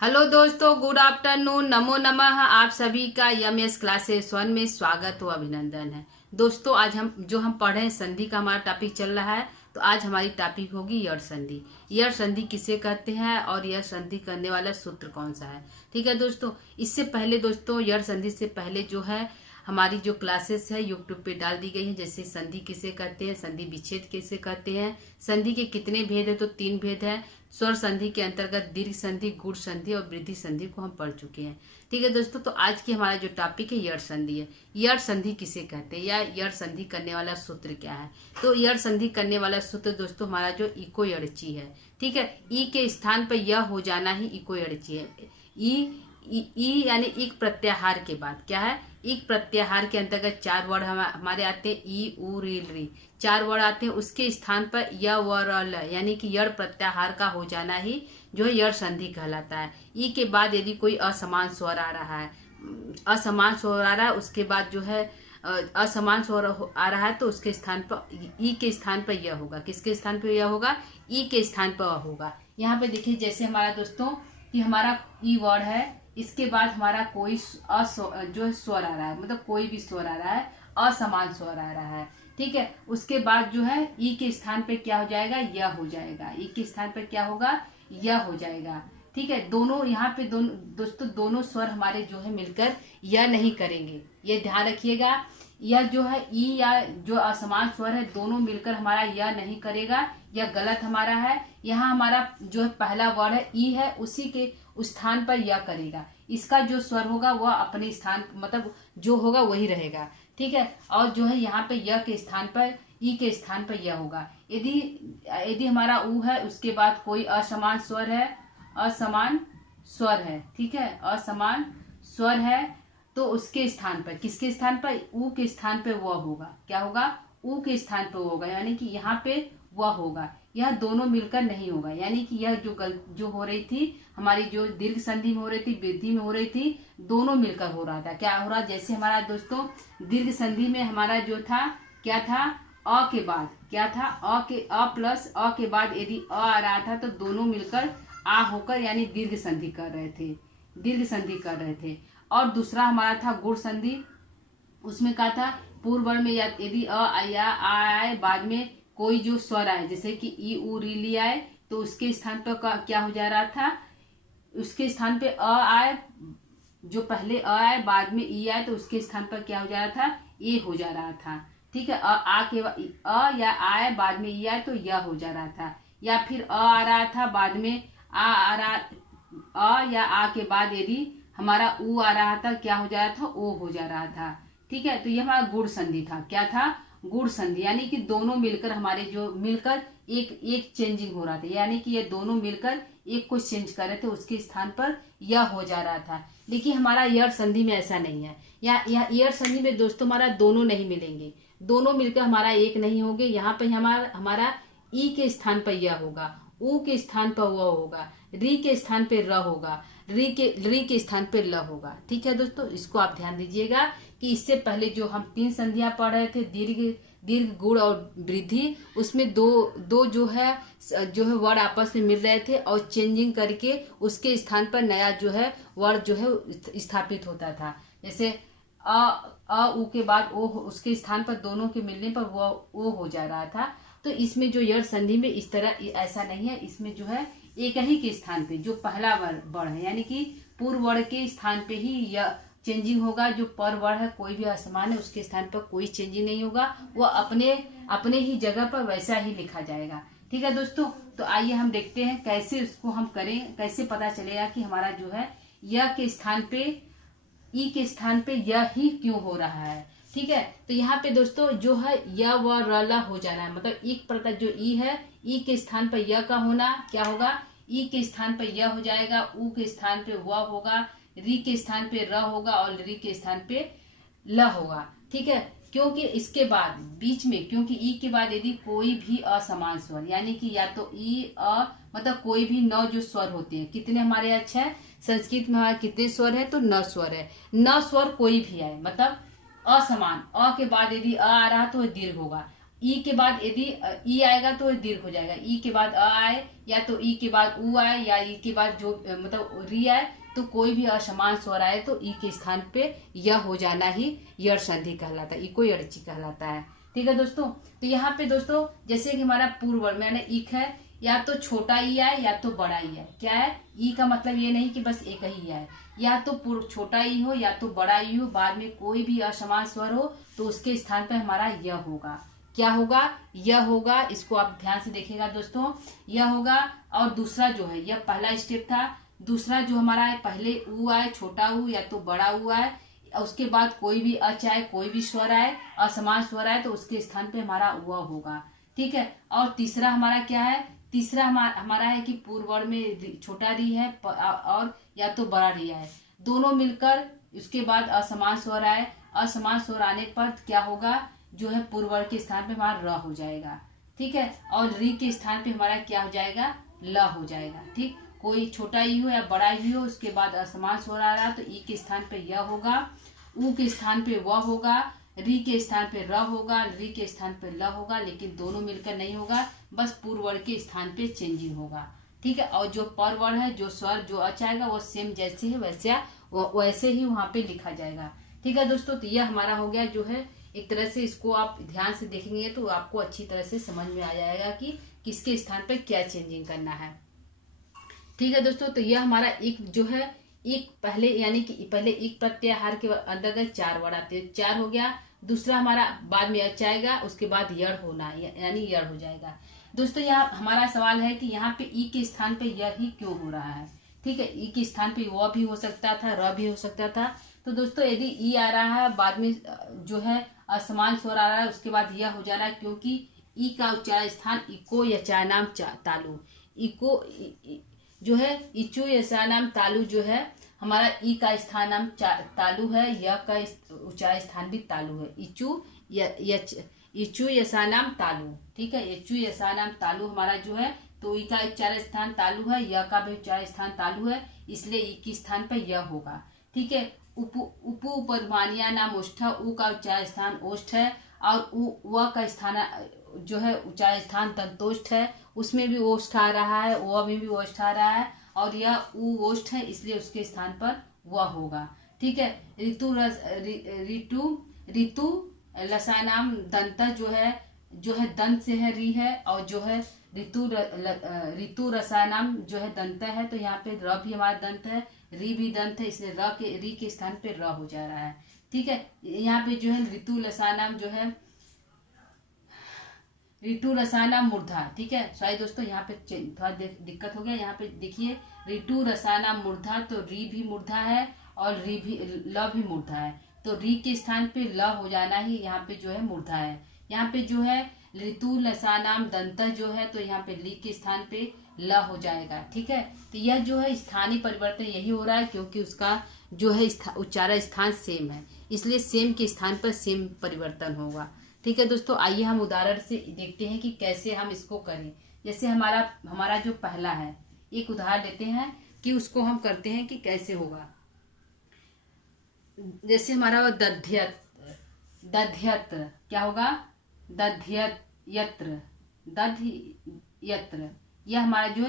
Hello दोस्तों, good afternoon, नमो नमः। आप सभी का यमएस क्लासेस 1 में स्वागत हो, अभिनंदन है। दोस्तों, आज हम पढ़ रहे हैं संधि का हमारा टॉपिक चल रहा है। तो आज हमारी टॉपिक होगी यड़ संधि। यड़ संधि किसे कहते हैं और यड़ संधि करने वाला सूत्र कौन सा है। ठीक है दोस्तों, इससे पहले दोस्तों यड़ संधि से पहले जो है हमारी जो क्लासेस है यूट्यूब पे डाल दी गई है। जैसे संधि किसे कहते हैं, संधि विच्छेद किसे कहते हैं, संधि के कितने भेद है, तो 3 भेद है। स्वर संधि के अंतर्गत दीर्घ संधि, गुण संधि और वृद्धि संधि को हम पढ़ चुके हैं। ठीक है दोस्तों, तो आज की हमारा जो टॉपिक है यड़ संधि है। यड़ संधि किसे कहते हैं या यड़ संधि करने वाला सूत्र क्या है। तो यड़ संधि करने वाला सूत्र दोस्तों हमारा जो इको यड़ची है। ठीक है, ई के स्थान पर यह हो जाना ही इको यड़ची है। ई यानी इक प्रत्याहार के बाद क्या है, इक प्रत्याहार के अंतर्गत 4 वर्ड हमारे आते हैं। ई उ री री 4 वर्ड आते हैं। उसके स्थान पर य व र ल यानी कि यड़ प्रत्याहार का हो जाना ही जो है यड़ संधि कहलाता है। ई के बाद यदि कोई असमान स्वर आ रहा है, असमान स्वर आ रहा है, उसके बाद जो है असमान स्वर आ रहा है, तो उसके स्थान पर ई के स्थान पर यह होगा। किसके स्थान पर यह होगा, ई के स्थान पर होगा। यहाँ पे देखिए, जैसे हमारा दोस्तों कि हमारा ई वर्ड है, इसके बाद हमारा कोई जो है स्वर आ रहा है, मतलब कोई भी स्वर आ रहा है, असमान स्वर आ रहा है। ठीक है, उसके बाद जो है ई के स्थान पे क्या हो जाएगा, यह हो जाएगा। ई के स्थान पे क्या होगा, यह हो जाएगा। ठीक है, दोनों यहाँ पे दोस्तों दोनों स्वर हमारे जो है मिलकर यह नहीं करेंगे, ये ध्यान रखिएगा। यह जो है ई या जो असमान स्वर है, दोनों मिलकर हमारा यह नहीं करेगा, यह गलत हमारा है। यहाँ हमारा जो है पहला वर्ड है ई है, उसी के उस स्थान पर यह करेगा। इसका जो स्वर होगा वह अपने स्थान मतलब जो होगा वही रहेगा। ठीक है, और जो है यहाँ पे यह के स्थान पर ई के स्थान पर यह होगा। यदि हमारा उ है, उसके बाद कोई असमान स्वर है, असमान स्वर है, ठीक है, असमान स्वर है, तो उसके स्थान पर किसके स्थान पर, उ के स्थान पर वह होगा। क्या होगा, उ के स्थान पर होगा, यानी कि यहाँ पे वह होगा। यह दोनों मिलकर नहीं होगा, यानी कि यह जो हो रही थी हमारी, जो दीर्घ संधि में हो रही थी, वृद्धि में हो रही थी, दोनों मिलकर हो रहा था। क्या हो रहा, जैसे हमारा दोस्तों दीर्घ संधि में हमारा जो था क्या था, अ के बाद क्या था, अ प्लस अ के बाद यदि अ आ रहा था, तो दोनों मिलकर आ होकर यानी दीर्घ संधि कर रहे थे, दीर्घ संधि कर रहे थे। और दूसरा हमारा था गुण संधि, उसमें क्या था, पूर्व वर्ण में यदि अ या आ आए, बाद में कोई जो स्वर आए, जैसे कि ई उ री ली आए, तो उसके स्थान पर क्या हो जा रहा था, उसके स्थान पे अ आए, जो पहले अ आए बाद में ई आए, तो उसके स्थान पर क्या हो जा रहा था, ए हो जा रहा था। ठीक है, अ या आए बाद में ई आए, तो यह हो जा रहा था। या फिर अ आ रहा था, बाद में आ रहा, अ या आ के बाद यदि हमारा उ आ रहा था, क्या हो जा रहा था, ओ हो जा रहा था। ठीक है, तो ये हमारा गुण संधि था। क्या था, गुण संधि, यानी कि दोनों मिलकर हमारे जो मिलकर एक चेंजिंग हो रहा था, यानी कि ये दोनों मिलकर एक को चेंज कर रहे थे, उसके स्थान पर यह हो जा रहा था। लेकिन हमारा यड़ संधि में ऐसा नहीं है। या यड़ संधि में दोस्तों हमारा दोनों नहीं मिलेंगे, दोनों मिलकर हमारा एक नहीं होंगे। यहाँ पे हमारा ई के स्थान पर यह होगा, उ के स्थान पर वह होगा, री के स्थान पर र होगा, री के स्थान पर ल होगा। ठीक है दोस्तों, इसको आप ध्यान दीजिएगा कि इससे पहले जो हम 3 संधियां पढ़ रहे थे, दीर्घ गुण और वृद्धि, उसमें दो जो है वर्ड आपस में मिल रहे थे और चेंजिंग करके उसके स्थान पर नया जो है वर्ड जो है स्थापित होता था। जैसे अ उ के बाद ओ, उसके स्थान पर दोनों के मिलने पर वो ओ हो जा रहा था। तो इसमें जो यड़ संधि में इस तरह ऐसा नहीं है। इसमें जो है एक ही के स्थान पे जो पहला वर्ण है, यानी कि पूर्व वर्ण के स्थान पे ही यह चेंजिंग होगा। जो पर वर्ण है कोई भी असमान है, उसके स्थान पर कोई चेंजिंग नहीं होगा, वो अपने ही जगह पर वैसा ही लिखा जाएगा। ठीक है दोस्तों, तो आइए हम देखते हैं कैसे उसको हम करें, कैसे पता चलेगा कि हमारा जो है यह के स्थान पे, ई के स्थान पे यह ही क्यों हो रहा है। ठीक है, तो यहाँ पे दोस्तों जो है य व र ल हो जाना है, मतलब एक प्रकार जो ई है, ई के स्थान पर य का होना क्या होगा, ई के स्थान पर यह हो जाएगा, उ के स्थान पे व होगा, री के स्थान पे र होगा और री के स्थान पे ल होगा। ठीक है, क्योंकि इसके बाद बीच में, क्योंकि ई के बाद यदि कोई भी असमान स्वर, यानी कि या तो ई अ मतलब कोई भी 9 जो स्वर होते हैं, कितने हमारे अच्छा है संस्कृत में हमारे कितने स्वर है, तो 9 स्वर है। 9 स्वर कोई भी आए, मतलब असमान, अ के बाद यदि अ आ रहा तो दीर्घ होगा, ई के बाद यदि ई आएगा तो दीर्घ हो जाएगा, ई के बाद अ आए या तो ई के बाद उ आए या ई के बाद जो मतलब री आए, तो कोई भी असमान स्वर आए तो ई के स्थान पे य हो जाना ही यड़ संधि कहलाता है, ई को यड़ची कहलाता है। ठीक है दोस्तों, तो यहाँ पे दोस्तों जैसे कि हमारा पूर्व वर्ग में ईक है, या तो छोटा ई आए या तो बड़ा ई आए। क्या है, ई का मतलब ये नहीं कि बस एक ही आए, या तो छोटा ई हो या तो बड़ा ई हो, बाद में कोई भी असमान स्वर हो तो उसके स्थान पे हमारा य होगा। क्या होगा, यह होगा। इसको आप ध्यान से देखिएगा दोस्तों, यह होगा। और दूसरा जो है, यह पहला स्टेप था। दूसरा जो हमारा है, पहले ऊ आए, छोटा ऊ या तो बड़ा ऊ आए, उसके बाद कोई भी अच आए, कोई भी स्वर आए, असमान स्वर आए तो उसके स्थान पे हमारा व होगा। ठीक है। और तीसरा हमारा क्या है, तीसरा हमारा है कि पूर्व में छोटा री है और या तो बड़ा री है, दोनों मिलकर उसके बाद असमान स्वर आए। असमान स्वर आने पर क्या होगा, जो है पूर्व वर्ग के स्थान पे हमारा र हो जाएगा। ठीक है। और री के स्थान पे हमारा क्या हो जाएगा, ल हो जाएगा। ठीक, कोई छोटा ई हो या बड़ा ई हो, उसके बाद असमान स्वर आ रहा तो ई के स्थान पे य होगा, उ के स्थान पे व होगा, री के स्थान पे र होगा, री के स्थान पे ल होगा, लेकिन दोनों मिलकर नहीं होगा, बस पूर्व वर्ग के स्थान पे चेंजिंग होगा। ठीक है। और जो पर वर्ण है, जो स्वर जो अच आएगा वो सेम जैसे है वैसे ही वहां पे लिखा जाएगा। ठीक है दोस्तों, तो यह हमारा हो गया जो है एक तरह से। इसको आप ध्यान से देखेंगे तो आपको अच्छी तरह से समझ में आ जाएगा कि किसके स्थान पे क्या चेंजिंग करना है। ठीक है दोस्तों, तो यह हमारा एक जो है, एक पहले यानी कि पहले एक प्रत्याहार के अंतर्गत 4 वर्ड आते हैं, 4 हो गया। दूसरा हमारा बाद में अच आएगा, उसके बाद यड़ होना यानी यड़ हो जाएगा। दोस्तों यहाँ हमारा सवाल है कि यहाँ पे ई के स्थान पे यह ही क्यों हो रहा है। ठीक है, ई के स्थान पे वह भी हो सकता था, र भी हो सकता था। तो दोस्तों यदि ई आ रहा है, बाद में जो है असमान स्वर आ रहा है, उसके बाद यह हो जा रहा है, क्योंकि ई का उच्चारण स्थान इको यचानाम तालु, इको जो है इचु यसानाम तालु जो है हमारा ई का स्थान नाम तालु है, य का उच्चारण स्थान भी तालु है, इचु यसानाम तालु। ठीक है, इचु यसानाम तालु हमारा जो है, तो ई का उच्चारण स्थान तालु है, य का भी उच्चारण स्थान तालु है, इसलिए ई के स्थान पर यह होगा। ठीक है। उपु उपध्मानिया नाम ओष्ठ, उ का उच्चारण स्थान ओष्ठ है, और व का स्थान जो है उच्चारण स्थान दंतोष्ठ है, उसमें भी ओष्ठ आ रहा है, व में भी ओष्ठ आ रहा है, और यह उ ओष्ठ है, इसलिए उसके स्थान पर व होगा। ठीक है। ऋतु लसानाम दंत जो है दंत से है री है, और जो है ऋतु रसानाम जो है दंत है, तो यहाँ पे र भी हमारा दंत है, री भी दंत है, इसलिए री के स्थान पे र हो जा रहा है। ठीक है। यहाँ पे जो है ऋतु लसानाम जो है ऋतु रसानाम मूर्धा। ठीक है, सॉरी दोस्तों यहाँ पे थोड़ा दिक्कत हो गया। यहाँ पे देखिए ऋतु रसानाम मूर्धा, तो री भी मूर्धा है और री भी ल भी मूर्धा है, तो री के स्थान पे ल हो जाना ही यहाँ पे जो है मूर्धा है। यहाँ पे जो है ऋतु लसानाम दंत जो है, तो यहाँ पे ली के स्थान पे ल हो जाएगा। ठीक है, तो यह जो है स्थानीय परिवर्तन यही हो रहा है, क्योंकि उसका जो है उच्चारण स्थान सेम है, इसलिए सेम के स्थान पर सेम परिवर्तन होगा। ठीक है दोस्तों, आइए हम उदाहरण से देखते हैं कि कैसे हम इसको करें। जैसे हमारा जो पहला है, एक उदाहरण लेते हैं कि उसको हम करते हैं कि कैसे होगा। जैसे हमारा दध्यत, दध्यत क्या होगा, दध्यत यत्र, दध्य यह हमारा जो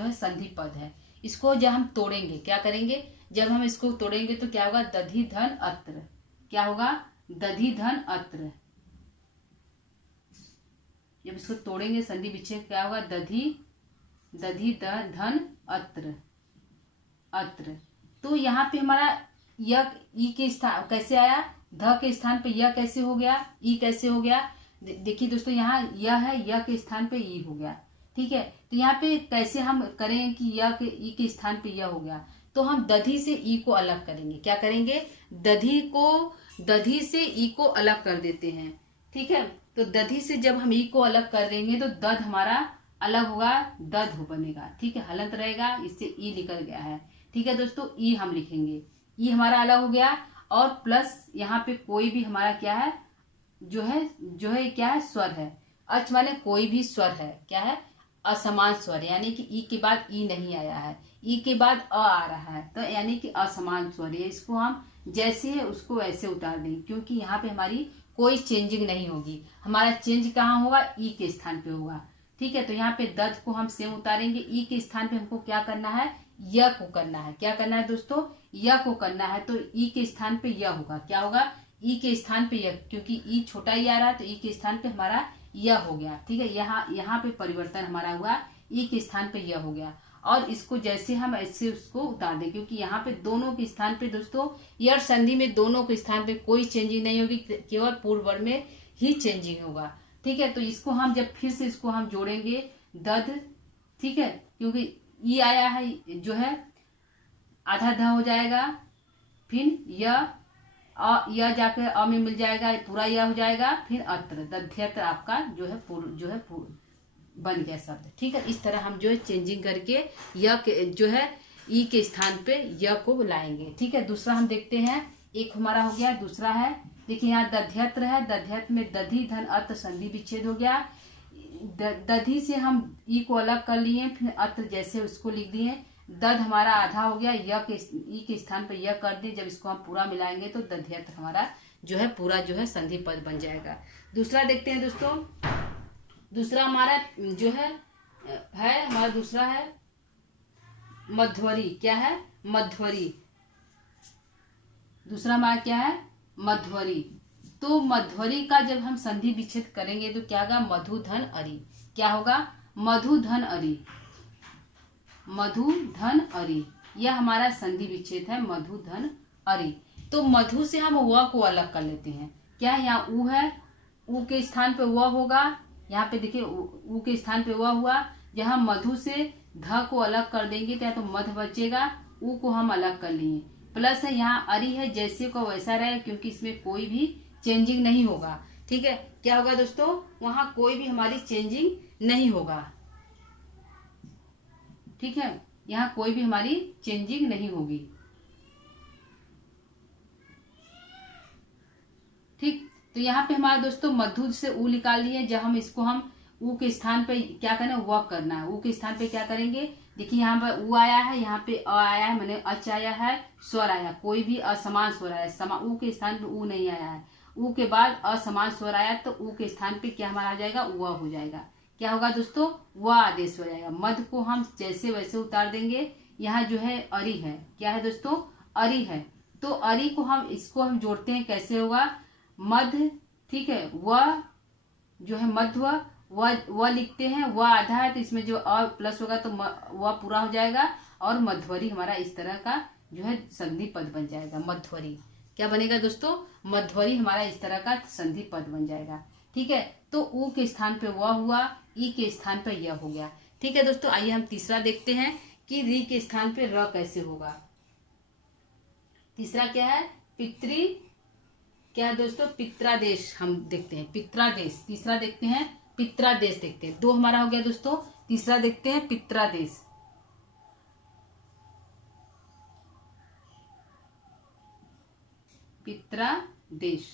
है संधि पद है। इसको जब हम तोड़ेंगे, क्या करेंगे, जब हम इसको तोड़ेंगे तो क्या होगा, दधि धन अत्र, क्या होगा, दधि धन अत्र। जब इसको तोड़ेंगे संधि विच्छेद, क्या होगा, दधि धन अत्र, अत्र। तो यहाँ पे हमारा यह ई के स्थान कैसे आया, ध के स्थान पे यह कैसे हो गया, ई कैसे हो गया। देखिए दोस्तों यहाँ यह है, यह के स्थान पे ई हो गया। ठीक है, तो यहाँ पे कैसे हम करें कि यह के ई के स्थान पे यह हो गया, तो हम दधि से ई को अलग करेंगे। क्या करेंगे, दधि से ई को अलग कर देते हैं। ठीक है, तो दधि से जब हम ई को अलग कर देंगे तो दध हमारा अलग होगा, दध बनेगा। ठीक है, हलंत रहेगा, इससे ई निकल गया है। ठीक है दोस्तों, ई हम लिखेंगे, ई हमारा अलग हो गया, और प्लस यहाँ पे कोई भी हमारा क्या है, जो है क्या है, स्वर है। अच माने कोई भी स्वर है, क्या है, असमान स्वर, यानी कि ई के बाद ई नहीं आया है, ई के बाद अ आ रहा है, तो यानी कि असमान स्वर है। इसको हम जैसे है उसको वैसे उतार दें, क्योंकि यहाँ पे हमारी कोई चेंजिंग नहीं होगी। हमारा चेंज कहाँ होगा, ई के स्थान पे होगा। ठीक है, तो यहाँ पे दद को हम सेम उतारेंगे, ई के स्थान पे हमको क्या करना है, य को करना है। क्या करना है दोस्तों, य को करना है। तो ई के स्थान पे य होगा, क्या होगा, ई के स्थान पे य, क्योंकि ई छोटा ही आ रहा है तो ई के स्थान पे हमारा य हो गया। ठीक है, यहाँ पे परिवर्तन हमारा हुआ, ई के स्थान पे य हो गया। और इसको जैसे हम ऐसे उसको उतार दें, क्योंकि यहाँ पे दोनों के स्थान पे दोस्तों य संधि में दोनों के स्थान पे कोई चेंजिंग नहीं होगी, केवल पूर्व वर्ण में ही चेंजिंग होगा। ठीक है, तो इसको हम जब फिर से इसको हम जोड़ेंगे दध, ठीक है, क्योंकि ई आया है जो है आधा ध हो जाएगा, फिर य जाकर अ में मिल जाएगा, पूरा य हो जाएगा, फिर अत्र दध्यत्र आपका जो है बन गया शब्द। ठीक है, इस तरह हम जो है चेंजिंग करके य के जो है ई के स्थान पे य को लाएंगे। ठीक है, दूसरा हम देखते हैं, एक हमारा हो गया, दूसरा है, देखिए यहाँ दध्यत्र है, दध्यत्र में दधि धन अत्र संधि विच्छेद हो गया। दधि से हम ई को अलग कर लिए, फिर अत्र जैसे उसको लिख दिए, दध हमारा आधा हो गया, य के ई के स्थान पे य कर दिए। जब इसको हम पूरा मिलाएंगे तो दध्यत्र हमारा जो है पूरा जो है संधि पद बन जाएगा। दूसरा देखते हैं दोस्तों, दूसरा हमारा जो है हमारा दूसरा है मध्वरी। क्या है, मध्वरी। दूसरा हमारा क्या है, मध्वरी। तो मध्वरी का जब हम संधि विच्छेद करेंगे तो क्या होगा, मधु धन अरि। क्या होगा, मधु धन अरि, मधु धन अरि, यह हमारा संधि विच्छेद है, मधु धन अरि। तो मधु से हम व को अलग कर लेते हैं। क्या है, यहाँ उ है, उ के स्थान पे व होगा, यहाँ पे देखिए उ के स्थान पे व हुआ। जहाँ मधु से ध को अलग कर देंगे तो या तो मध बचेगा, उ को हम अलग कर लिए, प्लस है यहाँ अरि है, जैसे को वैसा रहे, क्योंकि इसमें कोई भी चेंजिंग नहीं होगा। ठीक है, क्या होगा दोस्तों, वहां कोई भी हमारी चेंजिंग नहीं होगा। ठीक है, यहाँ कोई भी हमारी चेंजिंग नहीं होगी। ठीक, तो यहाँ पे हमारा दोस्तों मधु से उ निकाल लिए। जब हम इसको हम उ के स्थान पे क्या करना है, व करना है। उ के स्थान पे क्या करेंगे, देखिए यहाँ पे उ आया है, यहाँ पे अ आया है, मैंने अच आया है, स्वर आया, कोई भी असमान स्वर आया, उ के स्थान पे उ नहीं आया है। उ के बाद असमान स्वर आया तो उ के स्थान पे क्या हमारा आ जाएगा, व हो जाएगा। क्या होगा दोस्तों, व आदेश हो जाएगा। मध को हम जैसे वैसे उतार देंगे। यहाँ जो है अरि है, क्या है दोस्तों, अरि है। तो अरि को हम इसको हम जोड़ते हैं, कैसे होगा, मध, ठीक है, व जो है मध्व, व लिखते हैं, व आधा है तो इसमें जो अ प्लस होगा तो व पूरा हो जाएगा, और मध्वरी हमारा इस तरह का जो है संधि पद बन जाएगा। मध्वरी क्या बनेगा दोस्तों, मध्वरी हमारा इस तरह का संधि पद बन जाएगा। ठीक है, तो उ के स्थान पे व हुआ, ई के स्थान पे य हो गया। ठीक है दोस्तों, आइए हम तीसरा देखते हैं कि री के स्थान पे र कैसे होगा। तीसरा क्या है, पितृ, क्या है दोस्तों, पित्रादेश हम देखते हैं, पित्रादेश। तीसरा देखते हैं, पित्रादेश देखते हैं। दो हमारा हो गया दोस्तों, तीसरा देखते हैं पित्रादेश। पित्रादेश,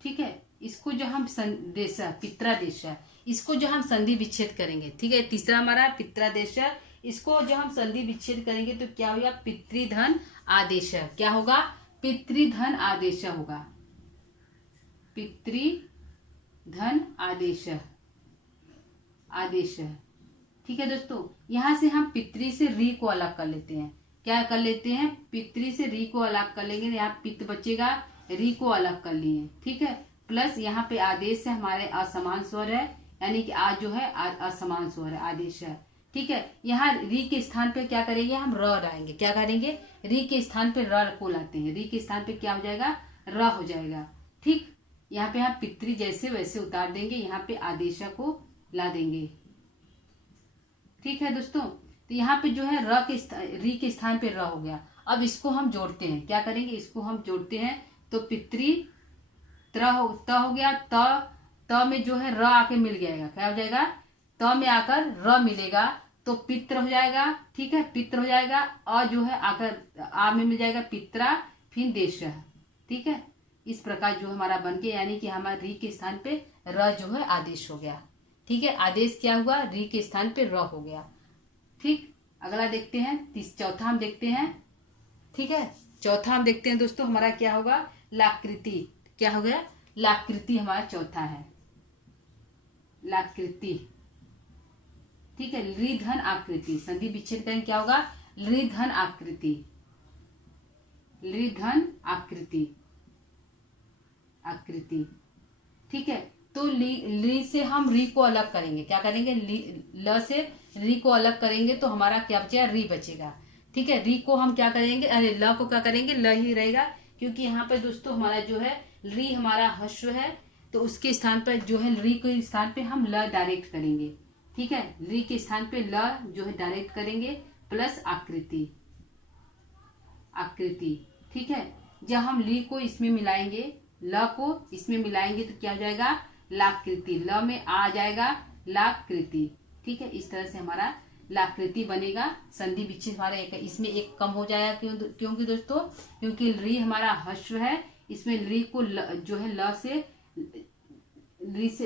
ठीक है, इसको जो हम संदेश पित्रादेश है, इसको जो हम संधि विच्छेद करेंगे। ठीक है, तीसरा हमारा पित्रादेश है, इसको जो हम संधि विच्छेद करेंगे तो क्या होगा, पितृधन आदेश। क्या होगा, पितृधन आदेश होगा, पितृधन आदेश, आदेश। ठीक है दोस्तों, यहां से हम पितृ से री को अलग कर लेते हैं। क्या कर लेते हैं, पितृ से री को अलग कर लेंगे, यहाँ पित्त बचेगा, री को अलग कर लिए। ठीक है, प्लस यहाँ पे आदेश है, हमारे असमान स्वर है, यानी कि आ जो है असमान स्वर है, आदेश है। ठीक है, यहाँ री के स्थान पे क्या करेंगे, हम र लाएंगे। क्या करेंगे, री के स्थान पे र को लाते हैं, री के स्थान पे क्या हो जाएगा, र हो जाएगा। ठीक, यहाँ पे हम पितृ जैसे वैसे उतार देंगे, यहाँ पे आदेश को ला देंगे। ठीक है दोस्तों, तो यहाँ पे जो है री के स्थान पे र हो गया। अब इसको हम जोड़ते हैं, क्या करेंगे, इसको हम जोड़ते हैं, तो पितृ त हो गया, त में जो है र आके मिल जाएगा, क्या हो जाएगा, त में आकर र मिलेगा तो पित्र हो जाएगा। ठीक है, पित्र हो जाएगा, अ जो है आकर आ में मिल जाएगा पित्रा, फिर देश। ठीक है, इस प्रकार जो हमारा बन गया, यानी कि हमारा री के स्थान पे र जो है आदेश हो गया। ठीक है, आदेश क्या हुआ, री के स्थान पे र हो गया। ठीक, अगला देखते हैं, चौथा हम देखते हैं। ठीक है, चौथा हम देखते हैं दोस्तों, हमारा क्या होगा, लाकृति। क्या हो गया, लाकृति हमारा चौथा है, लाकृति। ठीक है, लृ धन आकृति, संधि विच्छेद करेंगे क्या होगा, लृ धन आकृति, लृ धन आकृति, आकृति। ठीक है, तो ली से हम री को अलग करेंगे, क्या करेंगे, ल से री को अलग करेंगे तो हमारा क्या बचेगा, री बचेगा। ठीक है, री को हम क्या करेंगे, अरे ल को क्या करेंगे, ल ही रहेगा, क्योंकि यहाँ पे दोस्तों हमारा जो है री हमारा हश्व है, तो उसके स्थान पर जो है री के स्थान पे हम ल डायरेक्ट करेंगे। ठीक है, री के स्थान पे ल जो है डायरेक्ट करेंगे, प्लस आकृति, आकृति। ठीक है, जब हम ली को इसमें मिलाएंगे, ल को इसमें मिलाएंगे तो क्या हो जाएगा, लाकृति, ल में आ जाएगा लाकृति। ठीक है, इस तरह से हमारा लाकृति बनेगा। संधि विच्छेद हमारा एक, इसमें एक कम हो जाएगा, क्योंकि दोस्तों क्योंकि री हमारा हश्व है, इसमें री को जो है ल से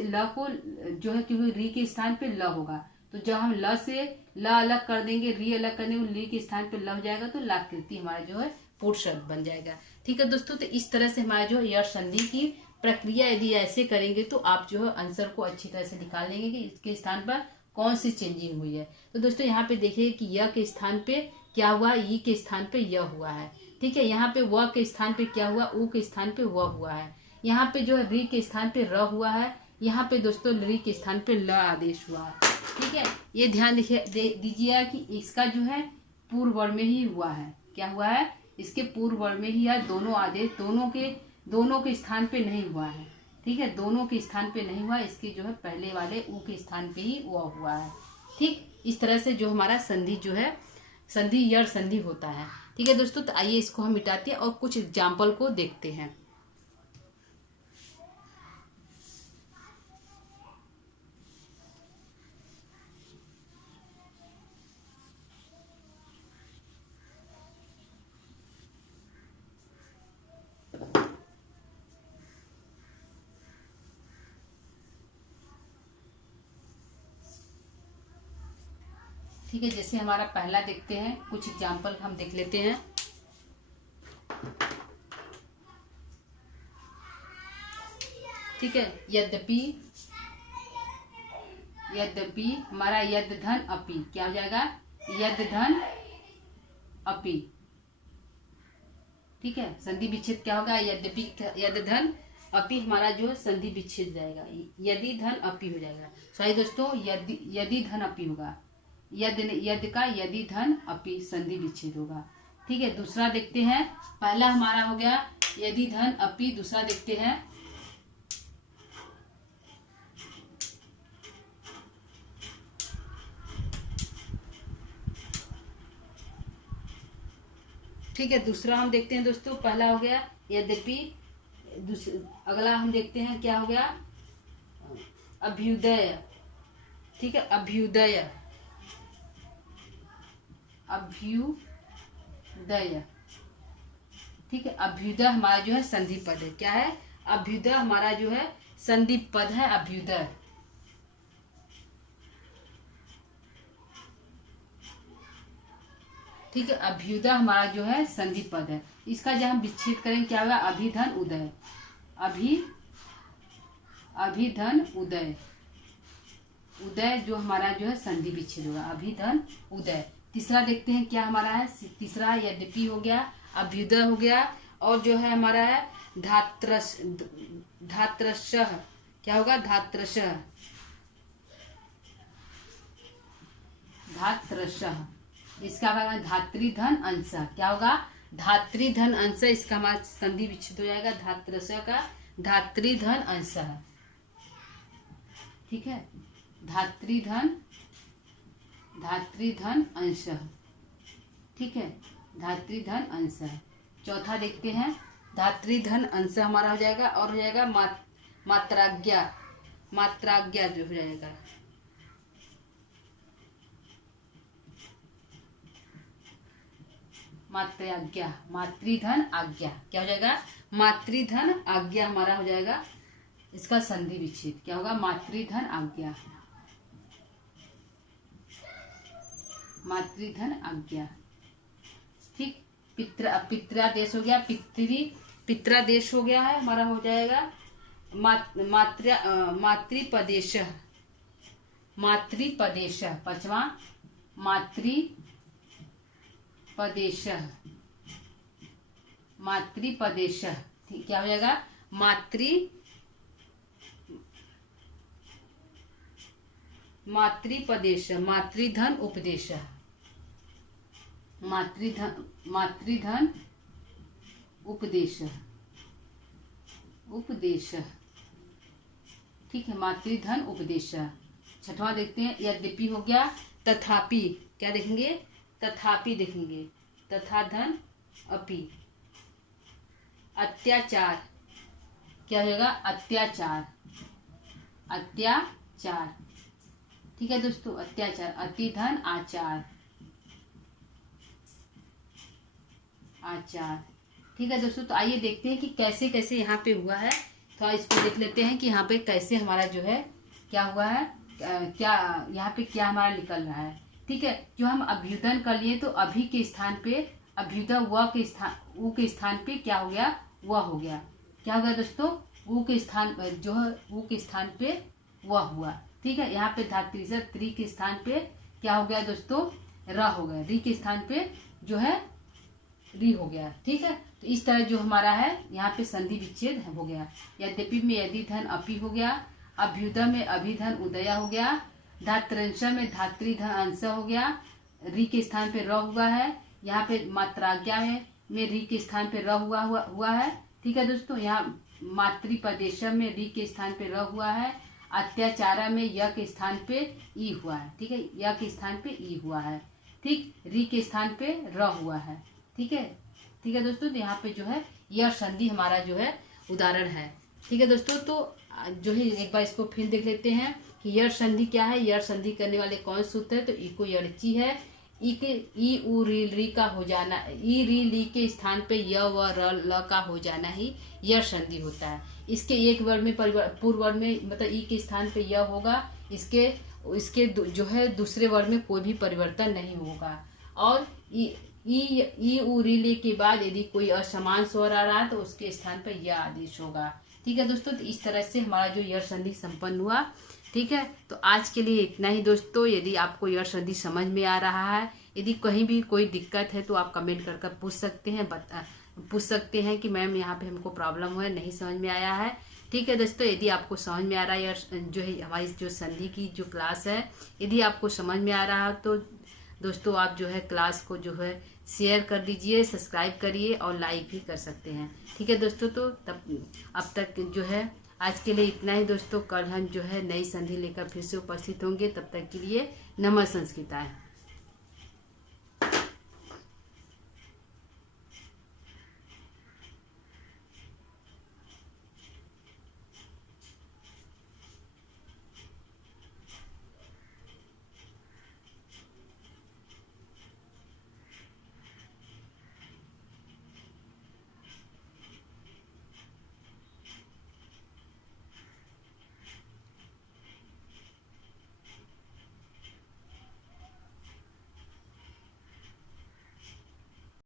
ल को जो है, क्योंकि री के स्थान पे ल होगा, तो जब हम ल से ल अलग कर देंगे, री अलग कर देंगे, ली के स्थान पे ल हो जाएगा, तो लाकृति हमारा जो है पूर्ण शब्द बन जाएगा। ठीक है दोस्तों, तो इस तरह से हमारा जो है यह संधि की प्रक्रिया यदि ऐसे करेंगे तो आप जो है आंसर को अच्छी तरह से निकाल लेंगे कि इसके स्थान पर कौन सी चेंजिंग हुई है। तो दोस्तों यहाँ पे देखिए कि य के स्थान पे क्या हुआ, ई के स्थान पे य हुआ है। ठीक है, यहाँ पे व के स्थान पे क्या हुआ, उ के स्थान पे व हुआ है। यहाँ पे जो है री के स्थान पे र हुआ है, यहाँ पे दोस्तों री के स्थान पे ल आदेश हुआ है। ठीक है, ये ध्यान दीजिएगा कि इसका जो है पूर्व वर्ण में ही हुआ है, क्या हुआ है, इसके पूर्व वर्ण में ही है, दोनों आदेश दोनों के स्थान पे नहीं हुआ है। ठीक है, दोनों के स्थान पे नहीं हुआ, इसके जो है पहले वाले ऊ के स्थान पे ही वो हुआ है। ठीक, इस तरह से जो हमारा संधि जो है संधि यड़ संधि होता है। ठीक है दोस्तों, तो आइए इसको हम मिटाते हैं और कुछ एग्जाम्पल को देखते हैं। ठीक है, जैसे हमारा पहला देखते हैं, कुछ एग्जाम्पल हम देख लेते हैं। ठीक है, यद्यपि हमारा यद धन अपि क्या हो जाएगा, यद धन अपि। ठीक है, संधि विच्छेद क्या होगा, यद्यपि यद धन अपि हमारा जो है संधि विच्छेद जाएगा, यदि धन अपि हो जाएगा। सही दोस्तों, यदि धन अपि होगा, यद का यदि धन अपि संधि विच्छेद होगा। ठीक है, दूसरा देखते हैं, पहला हमारा हो गया यदि धन अपि, दूसरा देखते हैं ठीक है, दूसरा हम देखते हैं दोस्तों, पहला हो गया यद्यपि, अगला हम देखते हैं क्या हो गया, अभ्युदय। ठीक है, अभ्युदय, अभ्युदय। ठीक है, अभ्युदय हमारा जो है संधि पद है, क्या है, अभ्युदय हमारा जो है संधि पद है, अभ्युदय। ठीक है, अभ्युदय हमारा जो है संधि पद है। इसका जब हम विच्छेद करेंगे क्या होगा, अभिधन उदय, अभिधन उदय, उदय जो हमारा जो है संधि विच्छेद होगा, अभिधन उदय। तीसरा देखते हैं क्या हमारा है, तीसरा यद्यपि हो गया, अभ्युदय हो गया, और जो है हमारा है धात्रशः, क्या होगा, धात्रशः, धात्रशः। इसका हमारा धात्रीधन अंश क्या होगा, धात्रीधन अंश, इसका हमारा संधि विच्छेद हो जाएगा, धात्रशः का धात्रीधन अंश। ठीक है, धात्रीधन अंश। ठीक है, धात्रीधन अंश। चौथा देखते हैं, धात्रीधन अंश हमारा हो जाएगा, और हो जाएगा मात्राज्ञा, मात्राज्ञा जो हो जाएगा, मात्राज्ञा, मातृधन आज्ञा, क्या हो जाएगा, मातृधन आज्ञा हमारा हो जाएगा, इसका संधि विच्छेद क्या होगा, मातृधन आज्ञा, मातृधन आज्ञा। ठीक, पित्रादेश हो गया, पित्रादेश हो गया है हमारा, हो जाएगा मातृपदेशः, मातृपदेशः, पांचवा मातृपदेशः, मातृपदेशः, ठीक, क्या हो जाएगा? मातृपदेश, मातृधन उपदेश, मातृधन उपदेश, उपदेश, ठीक है, मातृधन उपदेश। छठवां देखते हैं, यद्यपि हो गया, तथापि, क्या देखेंगे? तथापि देखेंगे, तथा धन अपि, अत्याचार, क्या होगा? अत्याचार, अत्याचार, ठीक है दोस्तों, अत्याचार, अति धन आचार, आचार, ठीक है दोस्तों। तो आइए देखते हैं कि कैसे कैसे यहाँ पे हुआ है। तो इसको देख लेते हैं कि यहाँ पे कैसे हमारा जो है क्या हुआ है, क्या यहाँ पे क्या हमारा निकल रहा है, ठीक है। जो हम अभ्युदन कर लिए, तो अभी के स्थान पे अभ्युदय व के स्थान, उ के स्थान पे क्या हो गया? वह हो गया। क्या हो गया दोस्तों? उ के स्थान जो है, उ के स्थान पे वह हुआ, ठीक है। यहाँ पे धातु से त्रि के स्थान पे क्या हो गया दोस्तों? र हो गया। री के स्थान पे जो है री हो गया, ठीक है। तो इस तरह जो हमारा है यहाँ पे संधि विच्छेद हो गया। यद्यपि में यदि धन अपि हो गया, अभ्युदय में अभिधन उदया हो गया, धातृंश में धातृधन अंश हो गया, री के स्थान पे र हुआ है। यहाँ पे मात्राज्ञा में री के स्थान पे र हुआ है, ठीक है दोस्तों। यहाँ मातृपदेश में री के स्थान पे र हुआ है। अत्याचारा में य के स्थान पे ई हुआ है, ठीक है, य के स्थान पे ई हुआ है, ठीक। री के स्थान पे र हुआ है, ठीक है, ठीक है दोस्तों। तो यहाँ पे जो है यह संधि हमारा जो है उदाहरण है, ठीक है दोस्तों। तो जो है एक बार इसको फिर देख लेते हैं कि यह संधि क्या है। यह संधि करने वाले कौन सूत्र है? तो इको यड़ची है। ई के ई उ री री का हो जाना, ई री ली के स्थान पे य व र ल का हो जाना ही यह संधि होता है। इसके एक वर्ड में पूर्व वर्ड में मतलब ई के स्थान पे य होगा, इसके जो है दूसरे वर्ड में कोई भी परिवर्तन नहीं होगा। और ई उ री ली के बाद यदि कोई असमान स्वर आ रहा है तो उसके स्थान पर यह आदेश होगा, ठीक है दोस्तों। तो इस तरह से हमारा जो यह संधि संपन्न हुआ, ठीक है। तो आज के लिए इतना ही दोस्तों। यदि आपको यह संधि समझ में आ रहा है, यदि कहीं भी कोई दिक्कत है तो आप कमेंट कर पूछ सकते हैं कि मैम यहाँ पे हमको प्रॉब्लम है, नहीं समझ में आया है, ठीक है दोस्तों। यदि आपको समझ में आ रहा है जो है हमारी जो संधि की जो क्लास है, यदि आपको समझ में आ रहा है तो दोस्तों आप जो है क्लास को जो है शेयर कर दीजिए, सब्सक्राइब करिए और लाइक भी कर सकते हैं, ठीक है दोस्तों। तो तब अब तक जो है आज के लिए इतना ही दोस्तों। कल हम जो है नई संधि लेकर फिर से उपस्थित होंगे। तब तक के लिए नमः संस्कृताय।